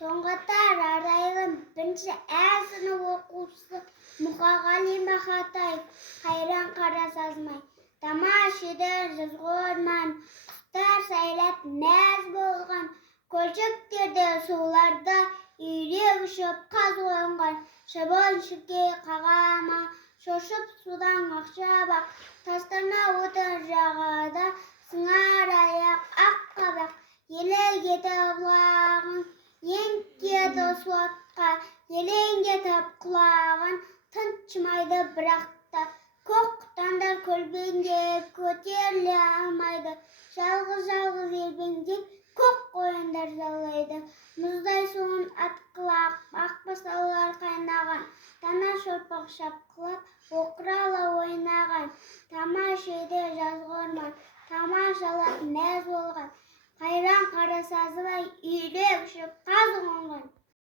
Тоңғатар Арайлым бірінші сынып оқушысы Мұқағали Мақатаев қайран қара сазмай. Тамаш еді жазғы орман, құстар сайлап мәз болған, көлшіктерде суларда үйрек ұшып қаз қонған. Шыбын шіркей қағама шошып судан ақша бақ, тастарына отыр жағада сыңар аяқ ақ қабақ. Елі кетіп құлағын еңкеді суатқа, елеңдетіп құлағын тыншымайды бірақ та. Көк құтандар көлбеңге көтеріле алмайды, жалғыз елбеңдеп көк қояндар заулайды. Мұздай суын атқылап, ақ бастаулар қайнаған, тана шорпақ шапқылап, оқырала ойнаған. Тамаш еді жазғы орман, тамашалап мәз болған, қайран қара сазыбай үйрек ұшып қаз қонған.